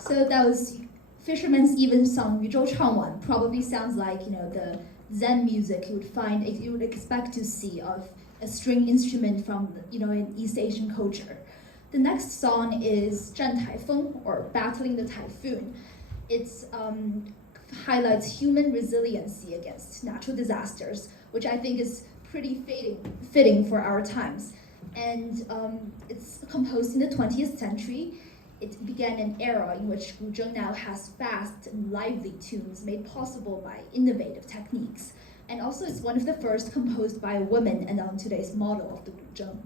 So that was Fisherman's Even song 宇宙唱晚 probably sounds like the Zen music you would expect to see of a string instrument from in East Asian culture. The next song is 战台风 or Battling the Typhoon. It highlights human resiliency against natural disasters, which I think is pretty fitting for our times. And it's composed in the 20th century. It began an era in which guzheng now has fast and lively tunes made possible by innovative techniques. And also it's one of the first composed by a woman and on today's model of the guzheng.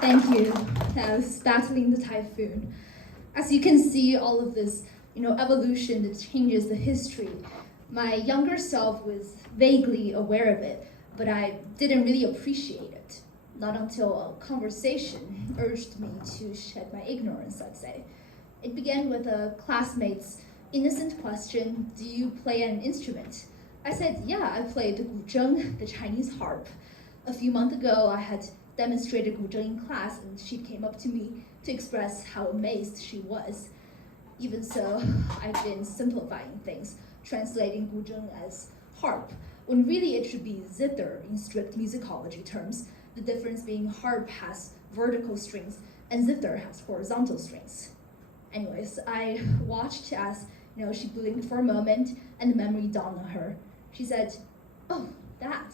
Thank you. That was Battling the Typhoon. As you can see, all of this, evolution that changes the history. My younger self was vaguely aware of it, but I didn't really appreciate it. Not until a conversation urged me to shed my ignorance, I'd say. It began with a classmate's innocent question, "Do you play an instrument?" I said, "Yeah, I play the guzheng, the Chinese harp." A few months ago, I had demonstrated guzheng in class, and she came up to me to express how amazed she was. Even so, I've been simplifying things, translating guzheng as harp, when really it should be zither in strict musicology terms, the difference being harp has vertical strings and zither has horizontal strings. Anyways, I watched as she blinked for a moment and the memory dawned on her. She said, "Oh, that.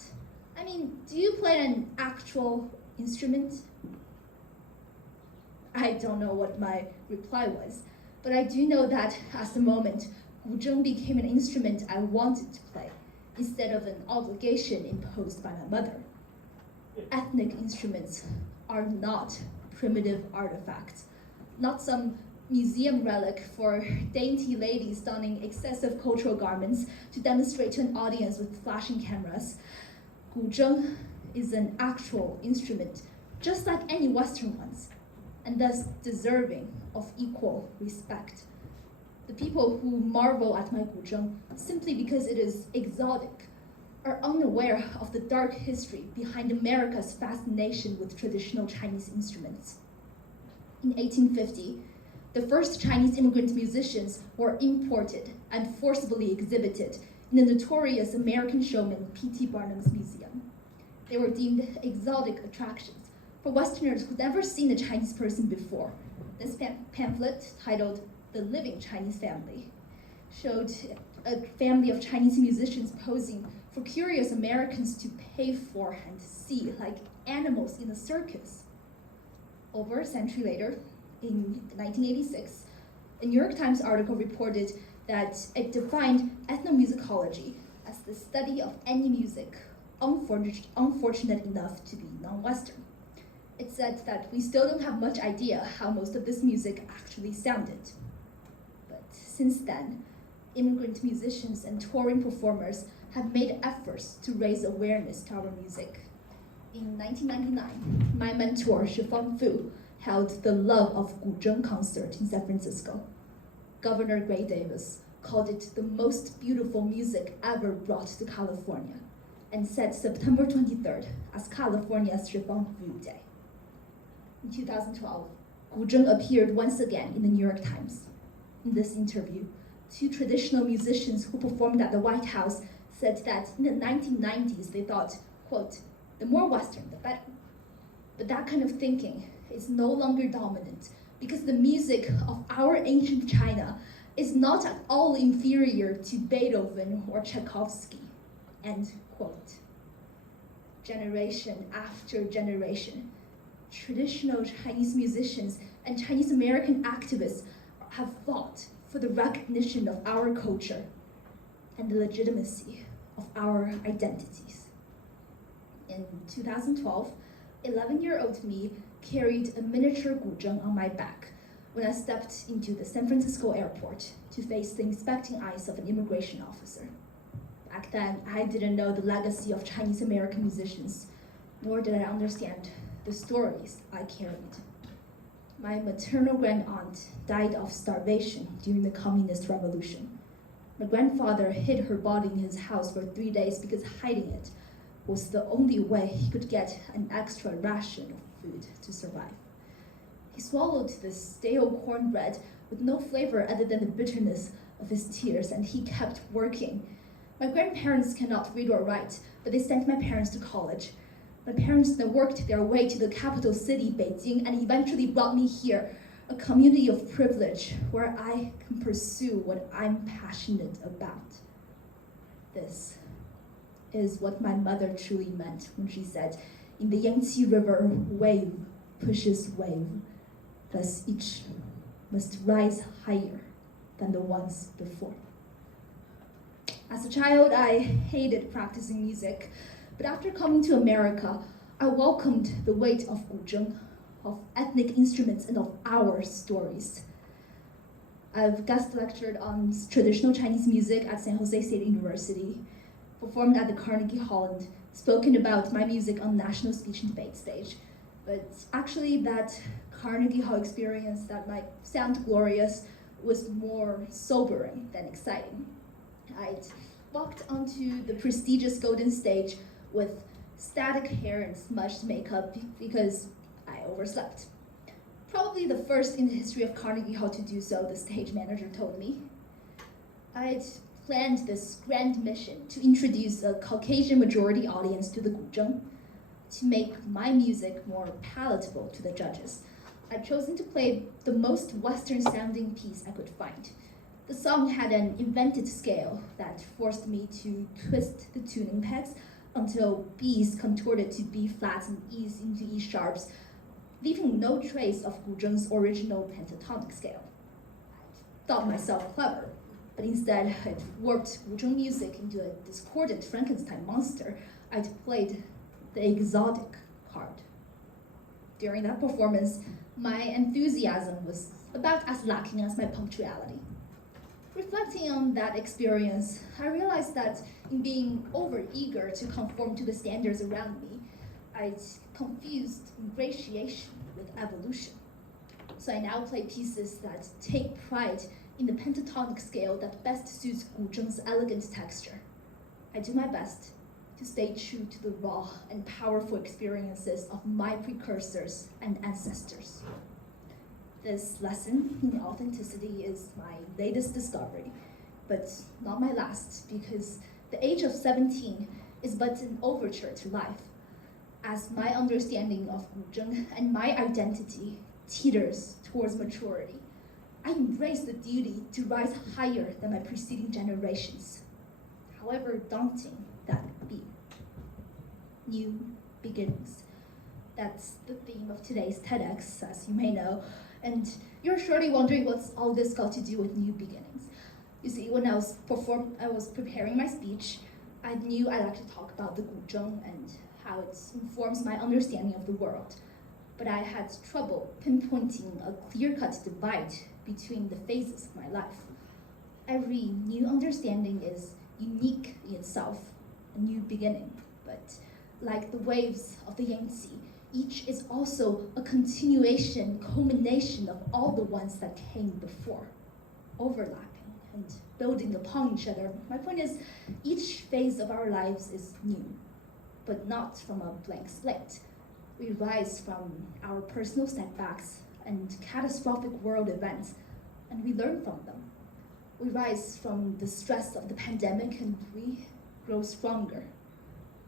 I mean, do you play an actual instrument?" I don't know what my reply was, but I do know that at the moment, guzheng became an instrument I wanted to play, instead of an obligation imposed by my mother. Ethnic instruments are not primitive artifacts, not some museum relic for dainty ladies donning excessive cultural garments to demonstrate to an audience with flashing cameras. Guzheng is an actual instrument, just like any Western ones, and thus deserving of equal respect. The people who marvel at my guzheng simply because it is exotic are unaware of the dark history behind America's fascination with traditional Chinese instruments. In 1850, the first Chinese immigrant musicians were imported and forcibly exhibited in the notorious American showman P.T. Barnum's museum. They were deemed exotic attractions for Westerners who'd never seen a Chinese person before. This pamphlet, titled "The Living Chinese Family," showed a family of Chinese musicians posing for curious Americans to pay for and see, like animals in a circus. Over a century later, in 1986, a New York Times article reported that it defined ethnomusicology as the study of any music unfortunate enough to be non-Western. It said that we still don't have much idea how most of this music actually sounded. But since then, immigrant musicians and touring performers have made efforts to raise awareness to our music. In 1999, my mentor, Shifeng Fu, held the Love of Guzheng concert in San Francisco. Governor Gray Davis called it the most beautiful music ever brought to California, and set September 23rd as California's Shifeng Fu Day. In 2012, guzheng appeared once again in the New York Times. In this interview, two traditional musicians who performed at the White House said that in the 1990s they thought, quote, "the more Western, the better." But that kind of thinking is no longer dominant because the music of our ancient China is not at all inferior to Beethoven or Tchaikovsky, end quote. Generation after generation, traditional Chinese musicians and Chinese American activists have fought for the recognition of our culture and the legitimacy of our identities. In 2012, 11-year-old me carried a miniature guzheng on my back when I stepped into the San Francisco airport to face the inspecting eyes of an immigration officer. Back then, I didn't know the legacy of Chinese American musicians, nor did I understand the stories I carried. My maternal grandaunt died of starvation during the Communist Revolution. My grandfather hid her body in his house for 3 days because hiding it was the only way he could get an extra ration of food to survive. He swallowed this stale cornbread with no flavor other than the bitterness of his tears, and he kept working. My grandparents cannot read or write, but they sent my parents to college. My parents then worked their way to the capital city, Beijing, and eventually brought me here, a community of privilege where I can pursue what I'm passionate about. This is what my mother truly meant when she said, "In the Yangtze River, wave pushes wave, thus each must rise higher than the ones before." As a child, I hated practicing music, but after coming to America, I welcomed the weight of guzheng, of ethnic instruments, and of our stories. I've guest lectured on traditional Chinese music at San Jose State University, performed at the Carnegie Hall, and spoken about my music on the National Speech and Debate stage. But actually, that Carnegie Hall experience that might sound glorious was more sobering than exciting. I'd walked onto the prestigious golden stage with static hair and smudged makeup because I overslept. Probably the first in the history of Carnegie Hall to do so, the stage manager told me. I'd planned this grand mission to introduce a Caucasian majority audience to the guzheng, to make my music more palatable to the judges. I've chosen to play the most Western sounding piece I could find. The song had an invented scale that forced me to twist the tuning pegs until B's contorted to B flats and E's into E sharps, leaving no trace of guzheng's original pentatonic scale. I thought myself clever, but instead I'd warped guzheng music into a discordant Frankenstein monster. I'd played the exotic card. During that performance, my enthusiasm was about as lacking as my punctuality. Reflecting on that experience, I realized that in being overeager to conform to the standards around me, I'd confused ingratiation with evolution. So I now play pieces that take pride in the pentatonic scale that best suits guzheng's elegant texture. I do my best to stay true to the raw and powerful experiences of my precursors and ancestors. This lesson in authenticity is my latest discovery, but not my last, because the age of 17 is but an overture to life. As my understanding of guzheng and my identity teeters towards maturity, I embrace the duty to rise higher than my preceding generations, however daunting that be. New beginnings. That's the theme of today's TEDx, as you may know, and you're surely wondering what's all this got to do with new beginnings. You see, when I was preparing my speech, I knew I like to talk about the guzheng and how it informs my understanding of the world, but I had trouble pinpointing a clear-cut divide between the phases of my life. Every new understanding is unique in itself, a new beginning, but like the waves of the Yangtze, each is also a continuation, culmination of all the ones that came before, overlapping and building upon each other. My point is, each phase of our lives is new, but not from a blank slate. We rise from our personal setbacks and catastrophic world events, and we learn from them. We rise from the stress of the pandemic and we grow stronger.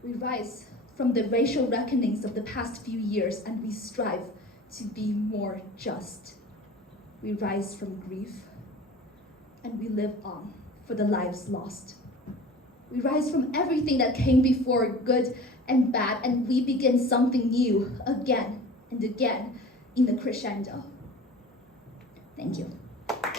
We rise from the racial reckonings of the past few years and we strive to be more just. We rise from grief and we live on for the lives lost. We rise from everything that came before, good and bad, and we begin something new again and again in the crescendo. Thank you.